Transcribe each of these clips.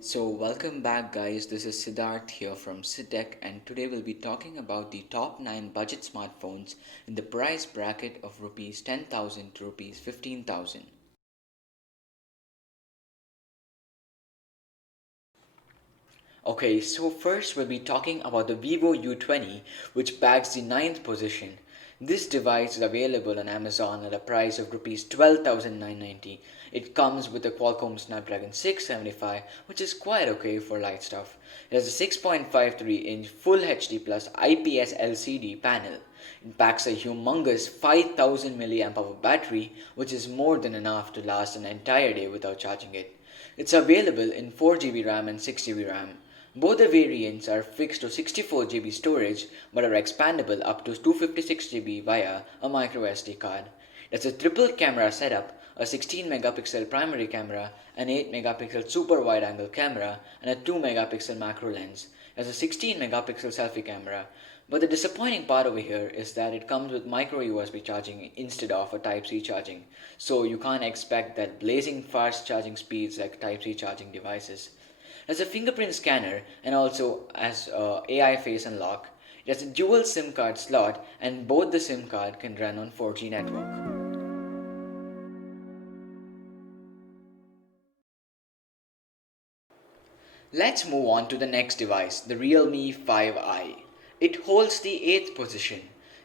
So, welcome back, guys. This is Siddharth here from Sid Tech, and today we'll be talking about the top 9 budget smartphones in the price bracket of rupees 10,000 to rupees 15,000. Okay, so first we'll be talking about the Vivo U20, which bags the ninth position. This device is available on Amazon at a price of rupees 12,990. It comes with a Qualcomm Snapdragon 675, which is quite okay for light stuff. It has a 6.53-inch Full HD Plus IPS LCD panel. It packs a humongous 5000 mAh battery, which is more than enough to last an entire day without charging it. It's available in 4GB RAM and 6GB RAM. Both the variants are fixed to 64GB storage but are expandable up to 256GB via a microSD card. It's a triple camera setup, a 16 megapixel primary camera, an 8 megapixel super wide angle camera, and a 2 megapixel macro lens. It has a 16 megapixel selfie camera. But the disappointing part over here is that it comes with micro USB charging instead of a Type C charging. So you can't expect that blazing fast charging speeds like Type C charging devices. As a fingerprint scanner and also as AI face unlock. It has a dual SIM card slot and both the SIM card can run on 4G network. Let's move on to the next device, the Realme 5i. It holds the 8th position.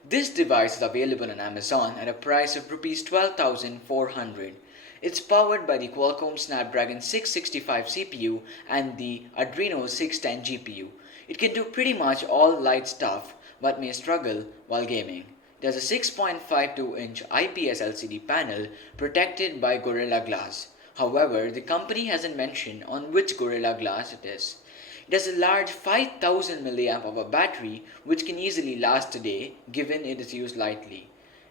This device is available on Amazon at a price of rupees 12,400. It's powered by the Qualcomm Snapdragon 665 CPU and the Adreno 610 GPU. It can do pretty much all light stuff but may struggle while gaming. It has a 6.52-inch IPS LCD panel protected by Gorilla Glass. However, the company hasn't mentioned on which Gorilla Glass it is. It has a large 5000 mAh battery which can easily last a day given it is used lightly.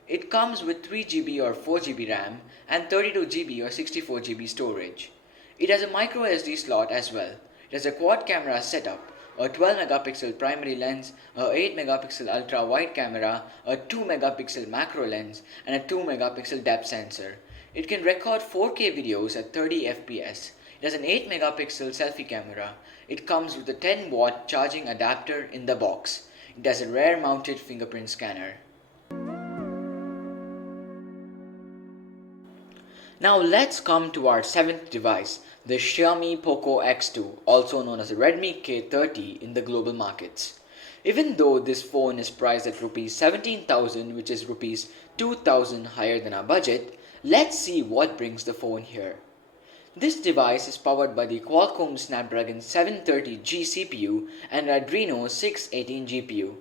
It comes with 3GB or 4GB RAM and 32GB or 64GB storage. It has a micro SD slot as well. It has a quad camera setup, a 12 megapixel primary lens, a 8 megapixel ultra wide camera, a 2 megapixel macro lens, and a 2 megapixel depth sensor. It can record 4K videos at 30 FPS. It has an 8 megapixel selfie camera. It comes with a 10-watt charging adapter in the box. It has a rear mounted fingerprint scanner. Now let's come to our 7th device, the Xiaomi Poco X2, also known as the Redmi K30 in the global markets. Even though this phone is priced at rupees 17,000, which is rupees 2,000 higher than our budget, let's see what brings the phone here. This device is powered by the Qualcomm Snapdragon 730G CPU and Adreno 618 GPU.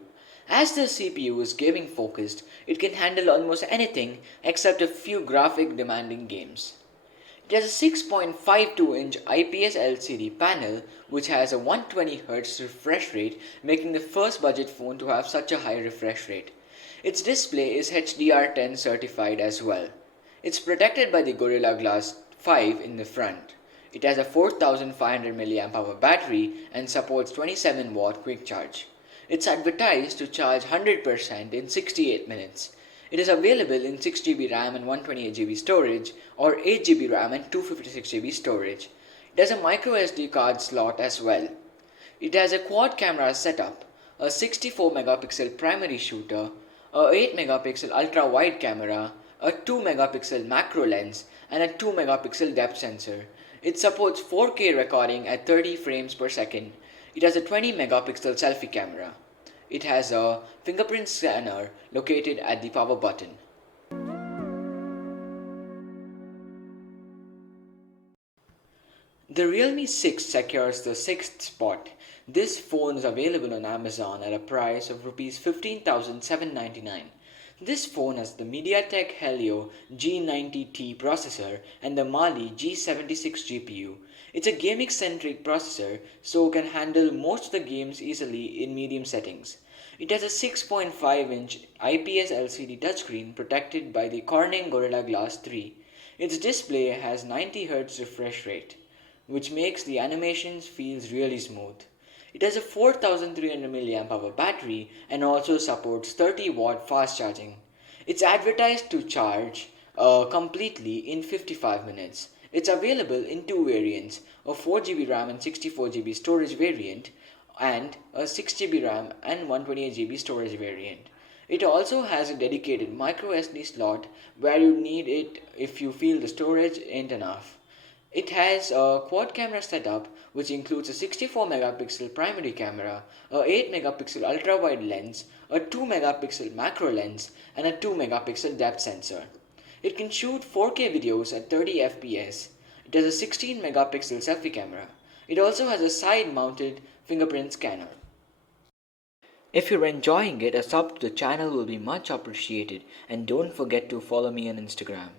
As the CPU is gaming focused, it can handle almost anything except a few graphic demanding games. It has a 6.52-inch IPS LCD panel which has a 120Hz refresh rate, making the first budget phone to have such a high refresh rate. Its display is HDR10 certified as well. It's protected by the Gorilla Glass 5 in the front. It has a 4500 mAh battery and supports 27-watt quick charge. It's advertised to charge 100% in 68 minutes. It is available in 6GB RAM and 128GB storage or 8GB RAM and 256GB storage. It has a microSD card slot as well. It has a quad camera setup, a 64 megapixel primary shooter, a 8 megapixel ultra wide camera, a 2 megapixel macro lens, and a 2 megapixel depth sensor. It supports 4K recording at 30 frames per second. It has a 20 megapixel selfie camera. It has a fingerprint scanner located at the power button. The Realme 6 secures the 6th spot. This phone is available on Amazon at a price of rupees 15,799. This phone has the MediaTek Helio G90T processor and the Mali G76 GPU. It's a gaming-centric processor, so can handle most of the games easily in medium settings. It has a 6.5-inch IPS LCD touchscreen protected by the Corning Gorilla Glass 3. Its display has 90Hz refresh rate, which makes the animations feels really smooth. It has a 4300 mAh battery and also supports 30-watt fast charging. It's advertised to charge completely in 55 minutes. It's available in two variants, a 4GB RAM and 64GB storage variant and a 6GB RAM and 128GB storage variant. It also has a dedicated micro SD slot where you need it if you feel the storage ain't enough. It has a quad camera setup which includes a 64 megapixel primary camera, a 8 megapixel ultra wide lens, a 2 megapixel macro lens, and a 2 megapixel depth sensor. It can shoot 4K videos at 30 FPS. It has a 16 megapixel selfie camera. It also has a side mounted fingerprint scanner. If you're enjoying it, a sub to the channel will be much appreciated, and don't forget to follow me on Instagram.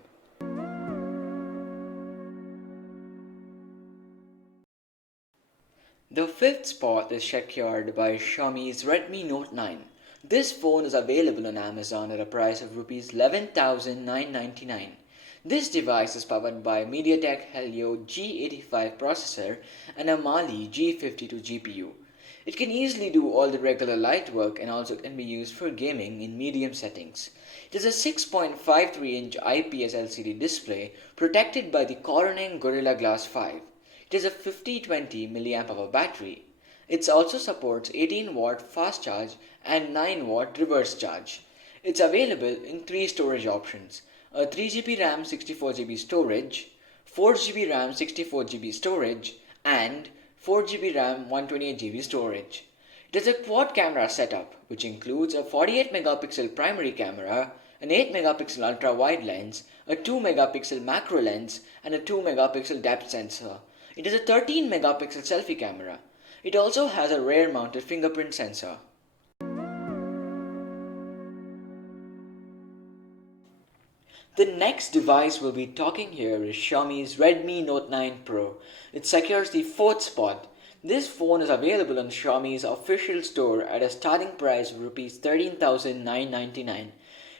The fifth spot is secured by Xiaomi's Redmi Note 9. This phone is available on Amazon at a price of Rs 11,999. This device is powered by MediaTek Helio G85 processor and a Mali G52 GPU. It can easily do all the regular light work and also can be used for gaming in medium settings. It has a 6.53-inch IPS LCD display protected by the Corning Gorilla Glass 5. It has a 5020 mAh battery. It also supports 18-watt fast charge and 9-watt reverse charge. It's available in three storage options: a 3GB RAM 64GB storage, 4GB RAM 64GB storage, and 4GB RAM 128GB storage. It has a quad camera setup which includes a 48 megapixel primary camera, an 8 megapixel ultra wide lens, a 2 megapixel macro lens, and a 2 megapixel depth sensor. It has a 13 megapixel selfie camera. It also has a rear mounted fingerprint sensor. The next device we'll be talking here is Xiaomi's Redmi Note 9 Pro. It secures the fourth spot. This phone is available on Xiaomi's official store at a starting price of Rs 13,999.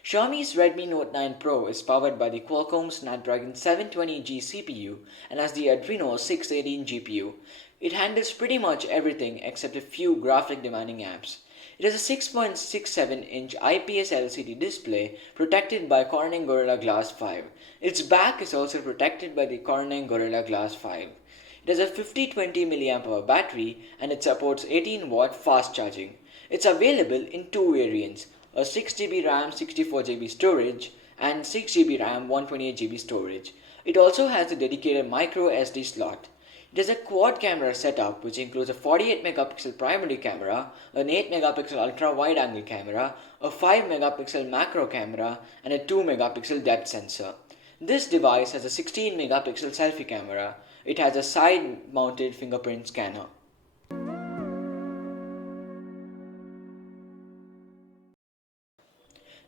Xiaomi's Redmi Note 9 Pro is powered by the Qualcomm Snapdragon 720G CPU and has the Adreno 618 GPU. It handles pretty much everything except a few graphic demanding apps. It has a 6.67-inch IPS LCD display protected by Corning Gorilla Glass 5. Its back is also protected by the Corning Gorilla Glass 5. It has a 5020 mAh battery and it supports 18-watt fast charging. It's available in two variants, a 6GB RAM 64GB storage and 6GB RAM 128GB storage. It also has a dedicated micro SD slot. It has a quad camera setup which includes a 48 megapixel primary camera, an 8 megapixel ultra wide angle camera, a 5 megapixel macro camera, and a 2 megapixel depth sensor. This device has a 16 megapixel selfie camera. It has a side mounted fingerprint scanner.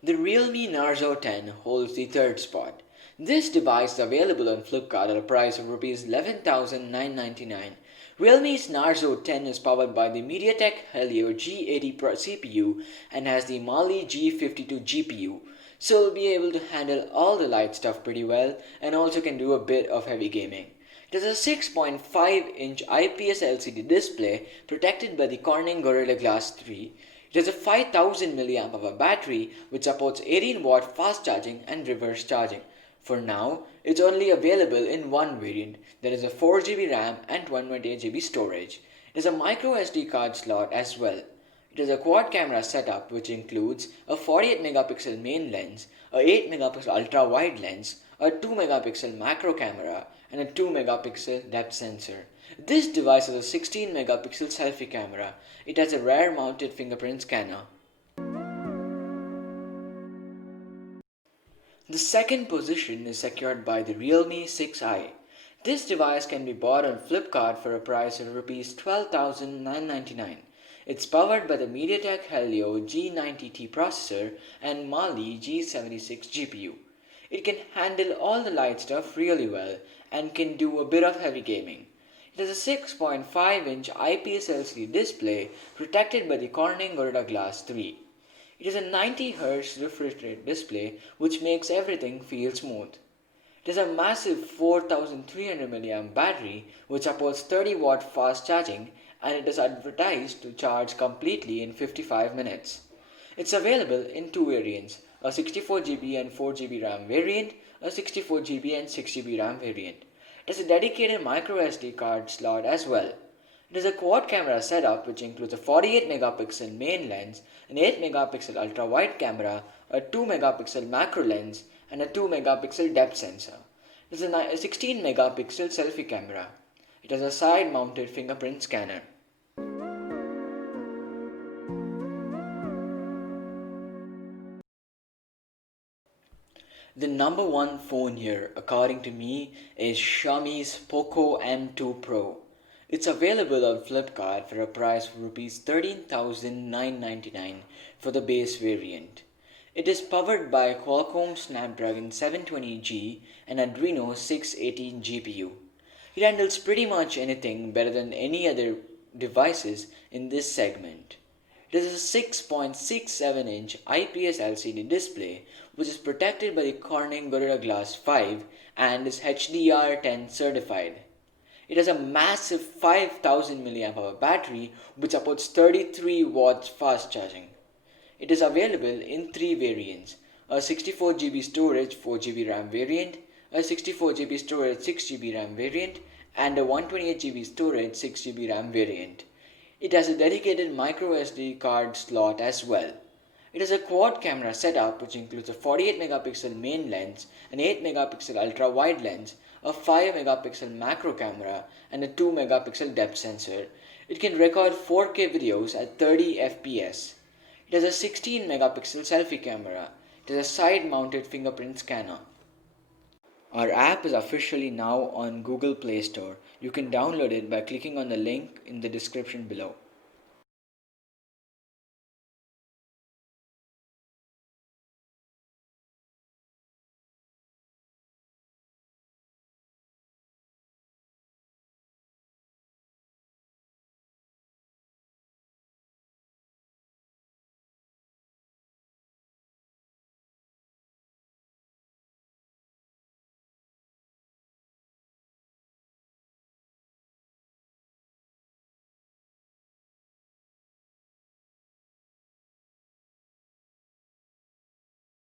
The Realme Narzo 10 holds the third spot. This device is available on Flipkart at a price of Rs 11,999. Realme's Narzo 10 is powered by the MediaTek Helio G80 CPU and has the Mali G52 GPU, so it'll be able to handle all the light stuff pretty well and also can do a bit of heavy gaming. It has a 6.5-inch IPS LCD display protected by the Corning Gorilla Glass 3. It has a 5000 mAh battery which supports 18-watt fast charging and reverse charging. For now, it's only available in one variant, that is a 4GB RAM and 128GB storage. It has a micro SD card slot as well. It has a quad camera setup which includes a 48 megapixel main lens, a 8 megapixel ultra wide lens, a 2 megapixel macro camera, and a 2 megapixel depth sensor. This device has a 16 megapixel selfie camera. It has a rear mounted fingerprint scanner. The second position is secured by the Realme 6i. This device can be bought on Flipkart for a price of Rs 12,999. It's powered by the MediaTek Helio G90T processor and Mali G76 GPU. It can handle all the light stuff really well and can do a bit of heavy gaming. It has a 6.5-inch IPS LCD display protected by the Corning Gorilla Glass 3. It is a 90Hz refresh rate display which makes everything feel smooth. It has a massive 4300 mAh battery which supports 30-watt fast charging and it is advertised to charge completely in 55 minutes. It's available in two variants, a 64GB and 4GB RAM variant, a 64GB and 6GB RAM variant. It has a dedicated microSD card slot as well. It has a quad camera setup which includes a 48 megapixel main lens, an 8 megapixel ultra wide camera, a 2 megapixel macro lens, and a 2 megapixel depth sensor. It has a 16 megapixel selfie camera. It has a side mounted fingerprint scanner. The number one phone here, according to me, is Xiaomi's Poco M2 Pro. It's available on Flipkart for a price of Rs 13,999 for the base variant. It is powered by a Qualcomm Snapdragon 720G and Adreno 618 GPU. It handles pretty much anything better than any other devices in this segment. It is a 6.67-inch IPS LCD display which is protected by the Corning Gorilla Glass 5 and is HDR10 certified. It has a massive 5000 mAh battery which supports 33 watts fast charging. It is available in three variants: a 64GB storage 4GB RAM variant, a 64GB storage 6GB RAM variant, and a 128GB storage 6GB RAM variant. It has a dedicated microSD card slot as well. It has a quad camera setup which includes a 48 megapixel main lens, an 8 megapixel ultra wide lens, a 5 megapixel macro camera, and a 2 megapixel depth sensor. It can record 4K videos at 30 FPS. It has a 16 megapixel selfie camera. It has a side mounted fingerprint scanner. Our app is officially now on Google Play Store. You can download it by clicking on the link in the description below.